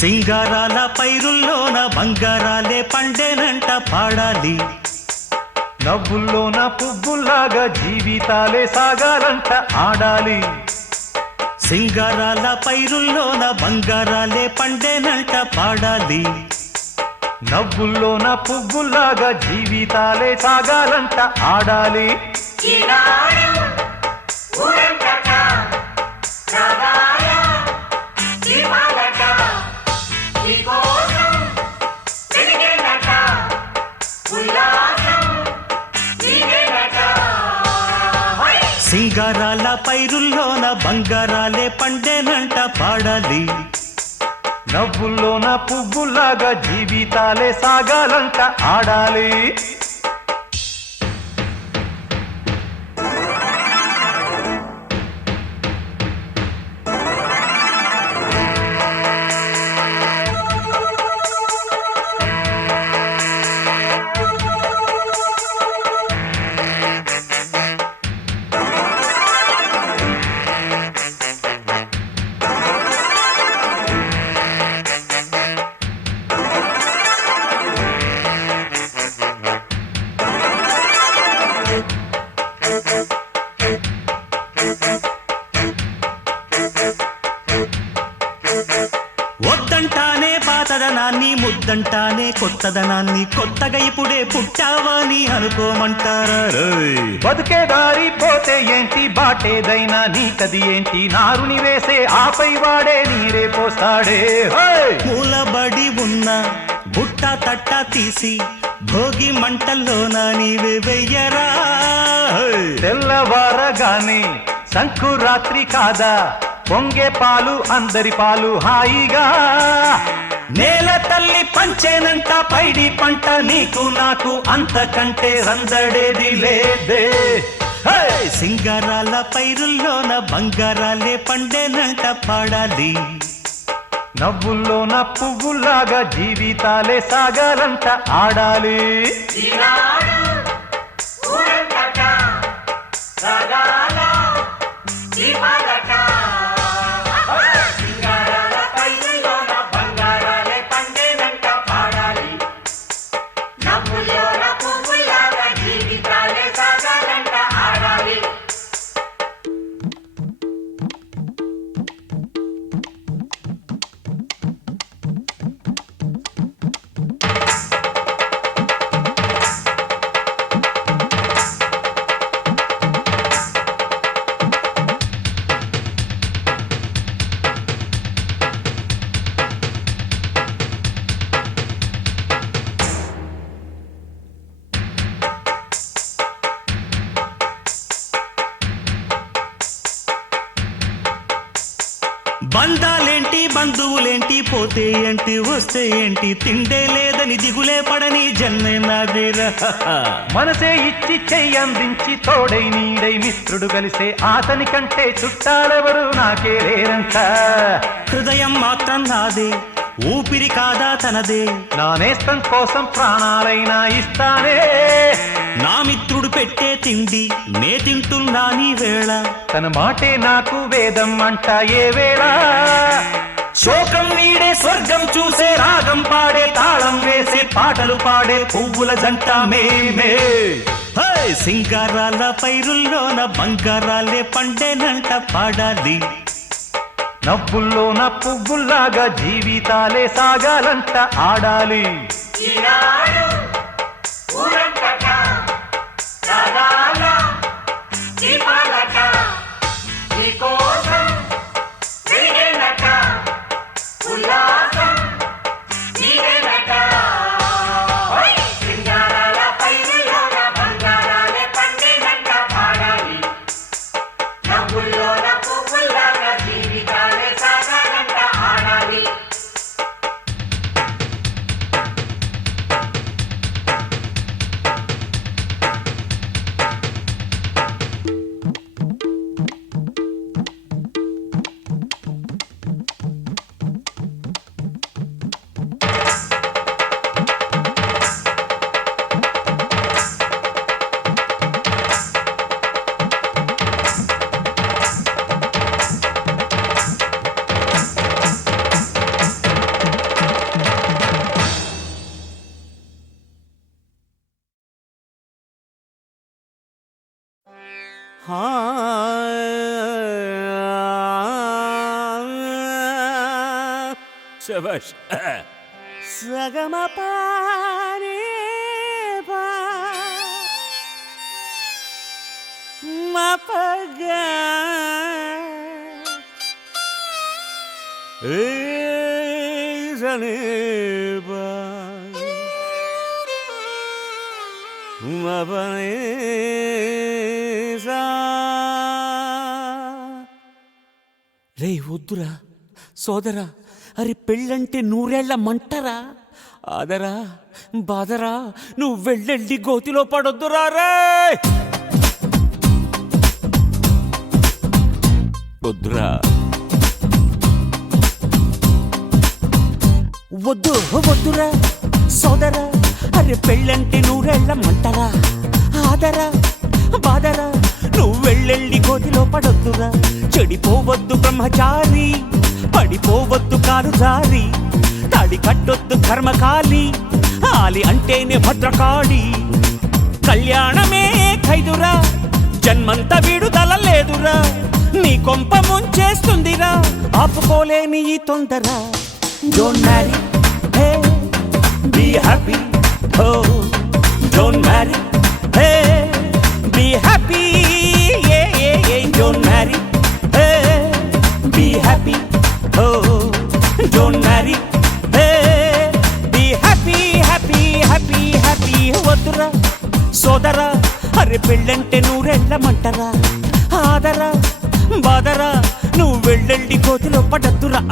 సింగారాల పైరుల్లోన బంగారాలే పండేనంట పాడాలి. నవ్వుల్లోన పువ్వుల్లాగా జీవితాలే సాగాలంట ఆడాలి. సింగారాల పైరుల్లోన బంగారాలే పండేనంట పాడాలి. నవ్వుల్లోన పువ్వుల్లాగా జీవితాలే సాగాలంట ఆడాలి. సింగారాల పైరుల్లోన బంగారాలే పండేనంట పాడాలి. నవ్వుల్లోన పువ్వుల్లాగా జీవితాలే సాగాలంట ఆడాలి. వద్దంటానే పాతదనాన్ని, ముద్దంటానే కొత్తదనాన్ని, కొత్తగా ఇప్పుడే పుట్టావని అనుకోమంటారా? బతుకే దారి పోతే ఏంటి, బాటేదైనా నీకది ఏంటి, నారుని వేసే ఆపై వాడే నీరే పోస్తాడే. మూలబడి ఉన్న బుట్ట తట్ట తీసి భోగి మంటల్లోన నీవే వెయ్యరా. తెల్లవారగానే సంకురాత్రి కాదా, పొంగే పాలు అందరి పాలు హాయిగా. నేల తల్లి పంచేనంట పైడి పంట, నీకు నాకు అంతకంటే సందడేది లేదే. సింగారాల పైరుల్లోన బంగారాలే పండేనంట పాడాలి. నవ్వుల్లోన పువ్వుల్లాగా జీవితాలే సాగాలంట ఆడాలి. బంధాలేంటి బంధువులేంటి, పోతే ఏంటి వస్తే ఏంటి, తిండే లేదని దిగులే పడని జన్మే నాదేరా. మనసే ఇచ్చి చెయ్యందించి తోడై నీడై మిత్రుడు కలిసే అతని కంటే చుట్టాలెవరు నాకే లేరంట. హృదయం మాత్రం నాదే, ఊపిరి కాదా తనదే, నా నేస్తం కోసం ప్రాణాలైనా ఇస్తానే. నా మిత్రుడు పెట్టే తిండి నే తింటున్నా నీ వేళ, తన మాటే నాకు వేదం అంట ఏ వేళ. శోకం వీడే స్వర్గం చూసే, రాగం పాడే తాళం వేసే, పాటలు పాడే పువ్వుల జంట మేమే. సింగారాల పైరుల్లోన బంగారాలే పండేనంట పాడాలి. నవ్వుల్లోన పువ్వుల్లాగా జీవితాలే సాగాలంట ఆడాలి. శభాష్. సగమ పారే పా మపగా సనే పా మపనే సా. రే వద్దురా సోదరా, అరే పెళ్ళంటే నూరేళ్ల మంటరా, ఆదరా బాదరా, నువ్వు వెళ్ళెళ్ళి గోతిలో పడొద్దురా రే. వద్దురా వద్దు వద్దురా సోదరా, అరే పెళ్ళంటే నూరేళ్ల మంటరా, ఆదరా బాదరా, నువ్వు వెళ్ళెళ్ళి గోతిలో పడొద్దురా. చెడిపోవద్దు బ్రహ్మచారి, పడిపోవద్దు కాలు జారి, తాడి కట్టొద్దు కర్మకాలి, ఆలి అంటేనే భద్రకాళి. కళ్యాణమే ఖైదురా, జన్మంత విడుదల లేదురా, నీ కొంప ముంచేస్తుందిరా, ఆపుకోలేని ఈ తొందర. Don't marry, hey be happy, oh don't marry, hey be happy, don't marry, hey be happy, don't marry, hey, be happy, happy, happy, happy. వద్దురా సోదరా, అరే పెళ్ళంటే నూరెళ్ళమంటరా, ఆదరా బాదరా, నువ్వు వెళ్ళెళ్ళి కోతిలో పడద్దురా.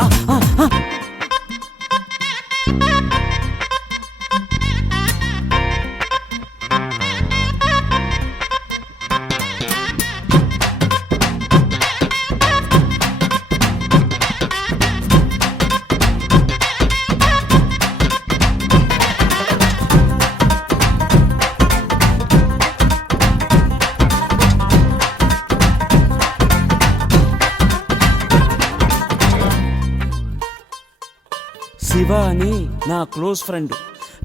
శివ అని నా క్లోజ్ ఫ్రెండ్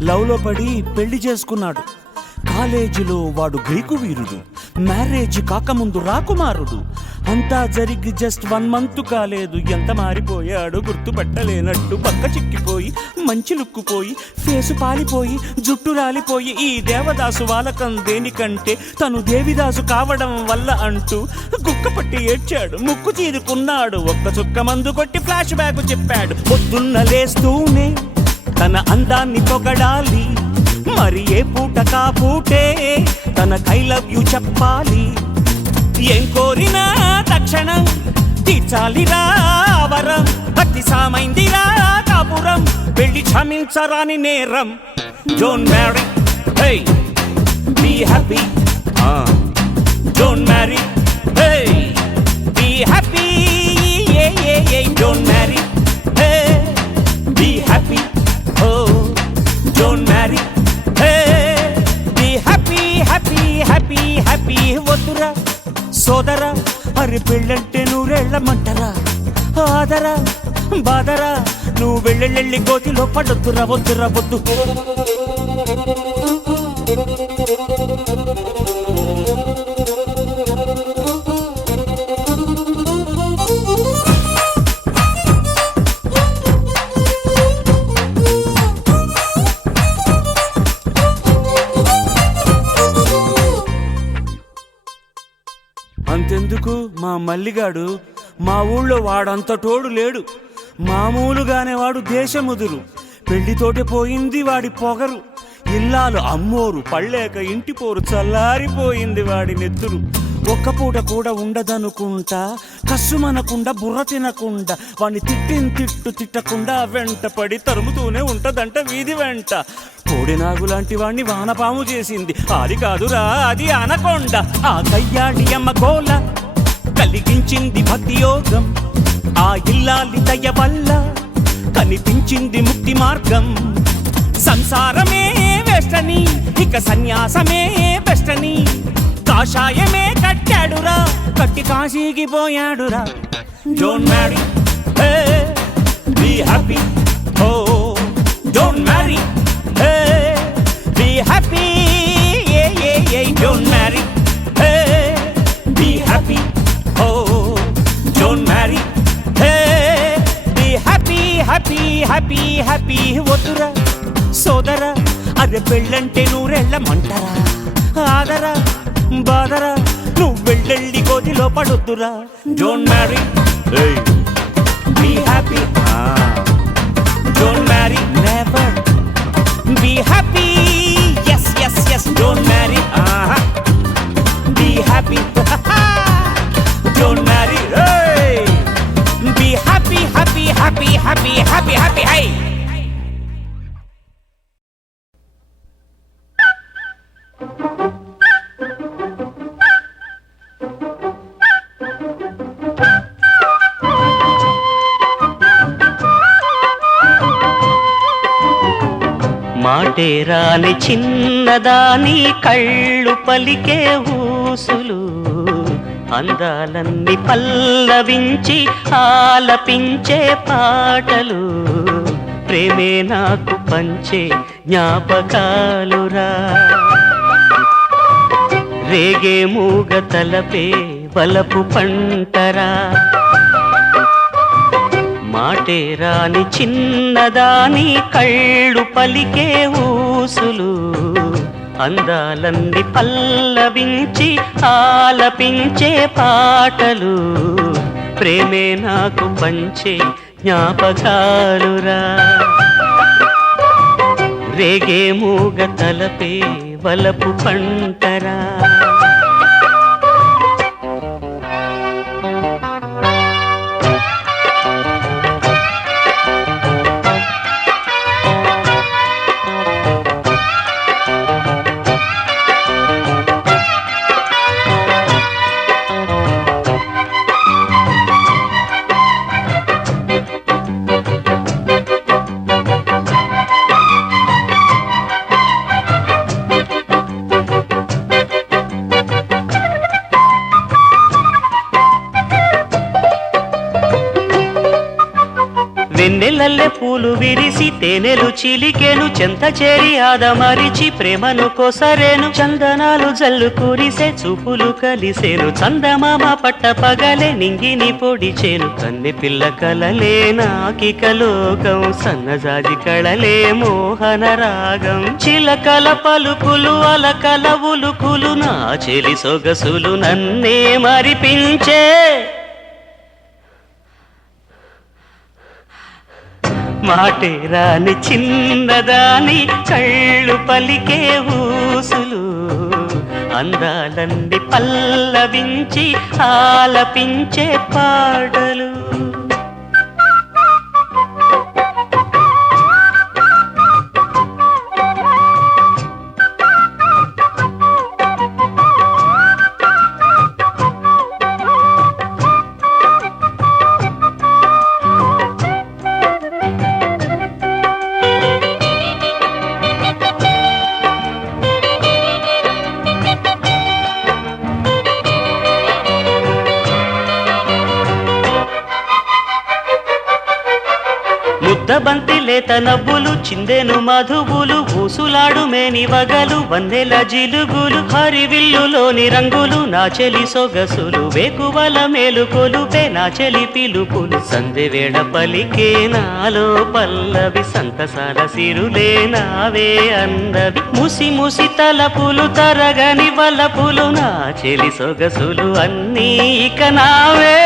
లవ్లో పడి పెళ్లి చేసుకున్నాడు. కాలేజీలో వాడు గ్రీకు వీరుడు, మ్యారేజ్ కాకముందు రాకుమారుడు. అంతా జరిగి జస్ట్ 1 month కాలేదు, ఎంత మారిపోయాడు గుర్తుపట్టలేనట్టు. పక్క చిక్కిపోయి మంచి లుక్కుపోయి, ఫేసు పాలిపోయి, జుట్టు రాలిపోయి, ఈ దేవదాసు వాలకం దేనికంటే తను దేవిదాసు కావడం వల్ల అంటూ గుక్కపట్టి ఏడ్చాడు, ముక్కు చీరుకున్నాడు. ఒక్క చుక్క మందు కొట్టి ఫ్లాష్ బ్యాక్ చెప్పాడు. పొద్దున్న లేస్తూనే తన అందాన్ని పొగడాలి, మరి ఏ పూట కాపూటే తన ఐ లవ్ యు చెప్పాలి. ఏం కోరినా తక్షణం తీర్చాలిరా వరం, భక్తి సామైందిరా కాపురం, పెళ్లి క్షమించరాని నేరం. Don't marry, hey be happy, don't marry, hey be happy, don't marry, hey be happy, don't marry, hey be happy, happy, happy, happy. వద్దురా సోదరా, అరే పెళ్ళంటే నూరెళ్ళమంటరా, ఆదరా బాదరా, నువ్వు వెళ్ళెళ్ళి గోతిలో పడొద్దురా. వద్దురా వద్దు. అంతెందుకు మా మల్లిగాడు, మా ఊళ్ళో వాడంత తోడు లేడు, మామూలుగానే వాడు దేశముదురు. పెళ్లితోటే పోయింది వాడి పొగరు, ఇల్లాలు అమ్మోరు పళ్ళేక ఇంటి పోరు చల్లారిపోయింది వాడి నెత్తురు. ఒక్క పూట కూడా ఉండదనుకుంటా, కస్సుమనకుండా బుర్ర తినకుండా, వాడిని తిట్టు తిట్టకుండా వెంట పడి తరుముతూనే ఉంటదంట వీధి వెంట. కోడినాగు లాంటి వాణ్ణి వానపాము చేసింది, అది కాదురా అది అనకొండ. ఆ కయ్యాడి అమ్మ గోల కలిగించింది భక్తి యోగం, ఆ ఇల్లాలి దయ వల్ల కనిపించింది ముక్తి మార్గం. సంసారమే వెస్టని, ఇక సన్యాసమే బెస్టని, కాషాయమే కట్టాడురా, కట్టి కాశీకి పోయాడురా. Don't marry, hey be happy, oh don't marry, hey be happy, don't marry, hey be అరే పెళ్ళంటే నూరెళ్ళమంటరా ఆదరా బాదరా నువ్వు వెళ్ళెళ్ళి కోతిలో పడొద్దురా don't marry be happy don't marry never be happy yes yes yes don't marry be happy don't marry be happy happy happy happy happy happy hi మాటే రాని చిన్నదాని కళ్ళు పలికే ఊసులు అందాలన్నీ పల్లవించి ఆలపించే పాటలు ప్రేమే నాకు పంచే జ్ఞాపకాలురా రేగే మూగ తలపే వలపు పంటరా మాటే రాని చిన్నదాని కళ్ళు పలికే ఊసులు అందాలన్నీ పల్లవించి ఆలపించే పాటలు ప్రేమే నాకు పంచే జ్ఞాపకాలురా రేగే మూగ తలపే వలపు పంటరా వెన్నెలల్లె పూలు విరిసి తేనెలు చిలికెను చెంత చేరి ఆదమరిచి ప్రేమను కోసరేను చందనాలు జల్లు కురిసే చూపులు కలిసేను చందమామ పట్ట పగలే నింగిని పొడిచేను కన్నె పిల్ల కలలే నాకిక లోకం సన్నజాజి కళలే మోహన రాగం చిలకల పలుకులు అలకల ఉలుకులు నా చెలి సొగసులు నన్నే మరిపించే మాటే రాని చిన్నదాని కళ్ళు పలికే ఊసులు అందాలన్నీ పల్లవించి ఆలపించే పాటలు బంతి లేత నవ్వులు చిందెను మధువులు ఊసులాడు మేని వగలు వందెల జిలుగులు హరివిల్లులోని రంగులు నా చెలి సొగసులు వేకువల మేలుకొలుపే నా చెలి పిలుపులు సందె వేళ పలికే నాలో పల్లవి సంతసాల సిరులే నావే అందవి ముసి ముసి తలపులు తరగని వలపులు నా చెలి సొగసులు అన్నీ ఇక నావే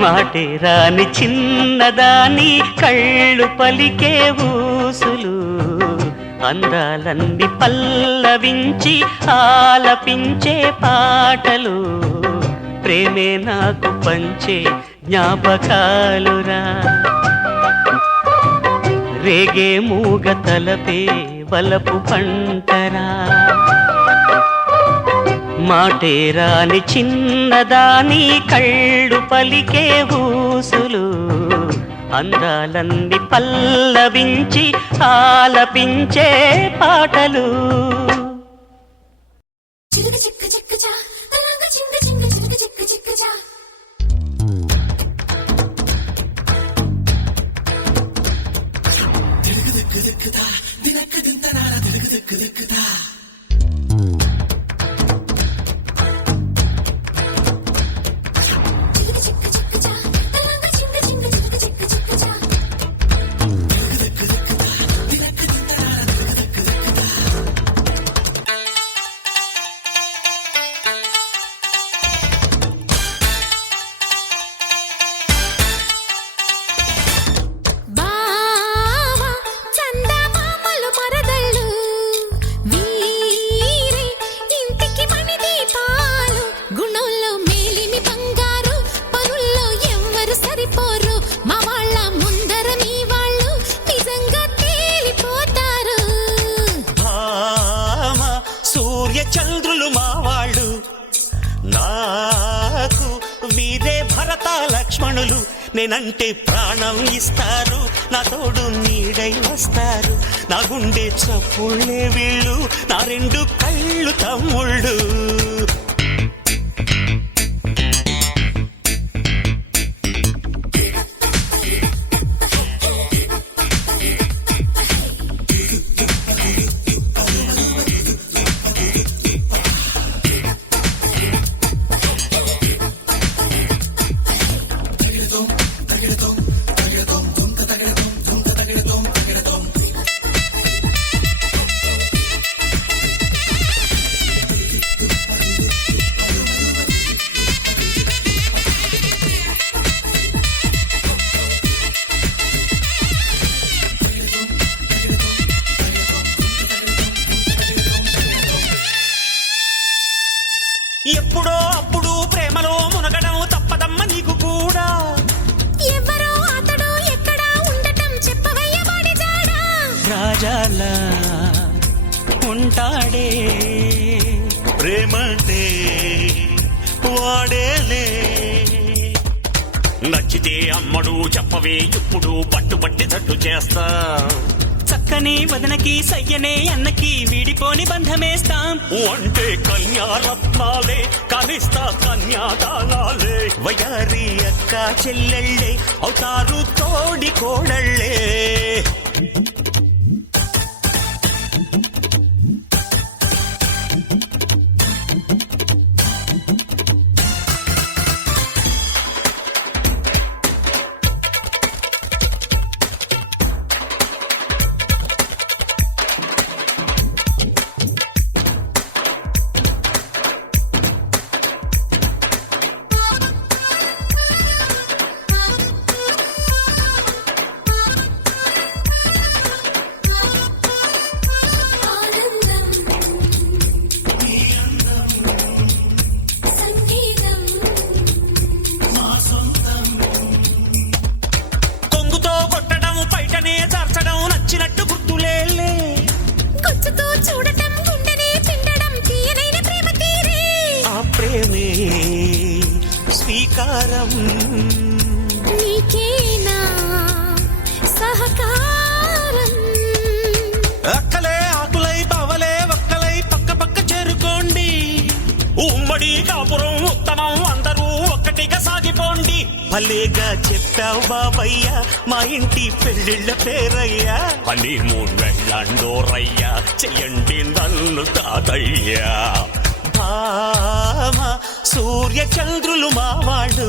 మాటే రాని చిన్నదాని కళ్ళు పలికే ఊసులు అందాలన్నీ పల్లవించి ఆలపించే పాటలు ప్రేమే నాకు పంచే జ్ఞాపకాలురా రేగే మూగ తలపే వలపు పంటరా మాటే రాని చిన్నదాని కళ్ళు పలికే ఊసులు అందాలన్నీ పల్లవించి ఆలపించే పాటలు నేనంటే ప్రాణం ఇస్తారు, నా తోడు నీడై వస్తారు, నా గుండె చప్పుళ్ళే వీళ్ళు, నా రెండు కళ్ళు తమ్ముళ్ళు. ఎప్పుడో అప్పుడు ప్రేమలో మునగడం తప్పదమ్మ నీకు కూడా. ఎవరో అతడు ఎక్కడా ఉండటం చెప్పవయ్య వాడి జాడా. రాజాలా ఉంటాడే ప్రేమంటే వాడేలే. నచ్చితే అమ్మడు చెప్పవే ఇప్పుడు పట్టుబట్టి తట్టు చేస్తా. చక్కని వదనకి సయ్యనే అన్నకి వీడిపోని బంధమేస్తాం. అంటే కన్యారత్నాలే కనిస్తా కన్యాదానాలే. వయారి అక్క చెల్లెళ్ళే అవుతారు తోడి కోడళ్ళే. స్వీకారం నీకేనా సహకారం. అక్కలే ఆకులై బావలే ఒక్కలై పక్క పక్క చేరుకోండి. ఉమ్మడి కాపురం ఉత్తమం అందరూ ఒక్కటిగా సాగిపోండి. భలేగా చెప్పావు బాబయ్య మా ఇంటి పెళ్ళిళ్ళ పేరయ్యా. హనీమూన్ వెళ్ళండోరయ్యా చెయ్యండి నన్ను తాతయ్యా. భామ సూర్య చంద్రులు మావాళ్ళు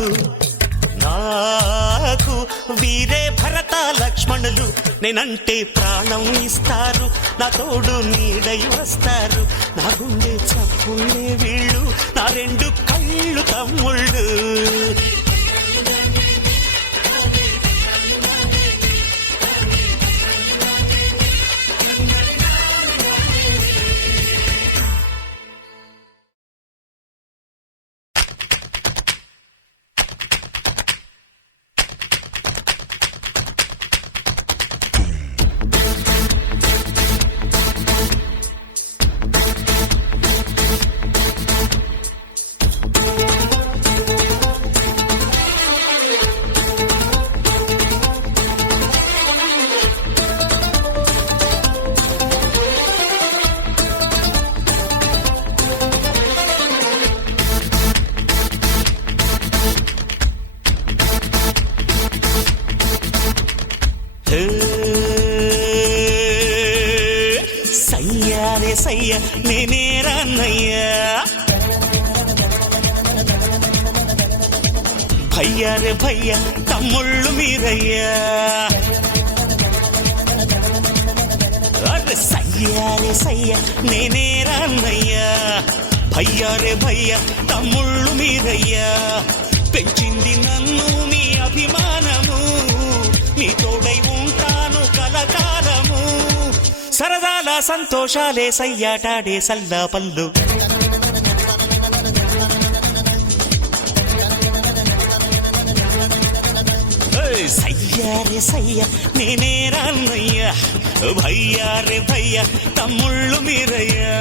నాకు వీరే భరత లక్ష్మణులు. నేనంటే ప్రాణం ఇస్తారు, నా తోడు నీడై వస్తారు, నా గుండె చప్పుళ్ళే వీళ్ళు, నా రెండు కళ్ళు తమ్ముళ్ళు. సయ్యారే సయ్య నేనేరాన్నయ్యా. భయ్యారే భయ్య తమ్ముళ్ళు మీరయ్యా. అరే సయ్యారే సయ్య నేనేరాన్నయ్యా. భయ్యారే భయ్య తమ్ముళ్ళు మీరయ్యా. పెంచింది నన్ను మీ అభిమానము, మీ తోడై ఉంటాను కలకాలము. సరదాల సంతోషాలే సయ్యాటాడే సల్లా పల్లు. సయ్యారే సయ్య నేనే రాన్నయ్యా. భయ్యారే భయ్య తమ్ముళ్ళు మీరయ్యా.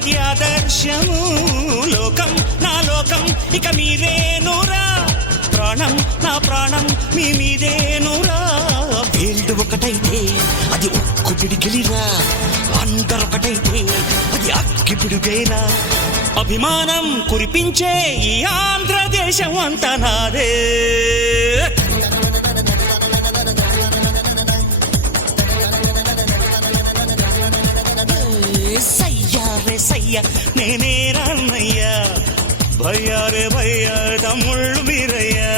అది ఆదర్శము లోకం నా లోకం ఇక మీరేనురా ప్రాణం నా ప్రాణం మీ మీదేనురా వేల్డు ఒకటైతే అది ఉక్కు పిడికిలిరా అందరొకటైతే అది అక్కి పిడుగేరా అభిమానం కురిపించే ఈ ఆంధ్రదేశం అంతా నాదే సయ్యా రే సయ్యా నేనే రాన్నయ్యా భయ్యా రే భయ్యా తమ్ముళ్ళు మీరయ్యా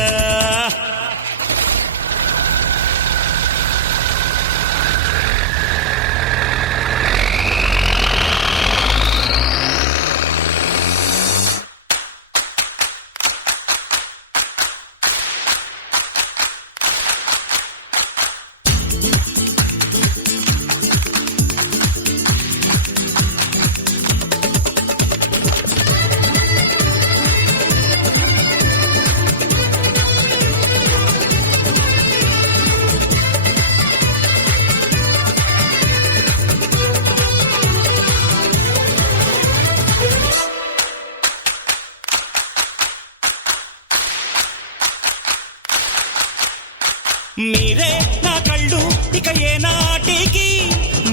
మీరే నా కళ్ళు ఇక ఏ నాటికి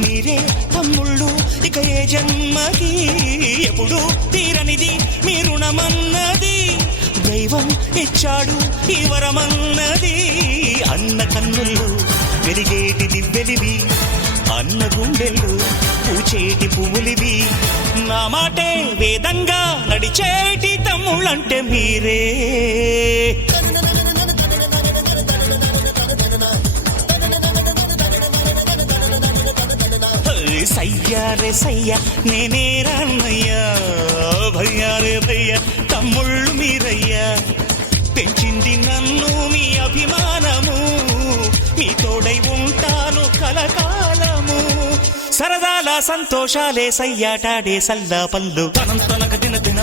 మీరే తమ్ముళ్ళు ఇక ఏ జన్మకి ఎప్పుడు తీరనిది మీ రుణమన్నది దైవం ఇచ్చాడు ఈ వరమన్నది అన్న కన్నుల్లో వెలిగేటి దివ్వెలివి అన్న గుండెల్లో పూచేటి పువ్వులివి నా మాటే వేదంగా నడిచేటి తమ్ముళ్ళంటే మీరే సయ్యా రే సయ్యా నేనే రాన్నయ్యా భయ్యా రే భయ్యా తమ్ముళ్ళు మీరయ్యా పెంచింది నన్ను మీ అభిమానము మీ తోడై ఉంటాను కలకాలము సరదాల సంతోషాలే సయ్యాటాడే సల్లా పళ్ళు తనంతనక దిన దిన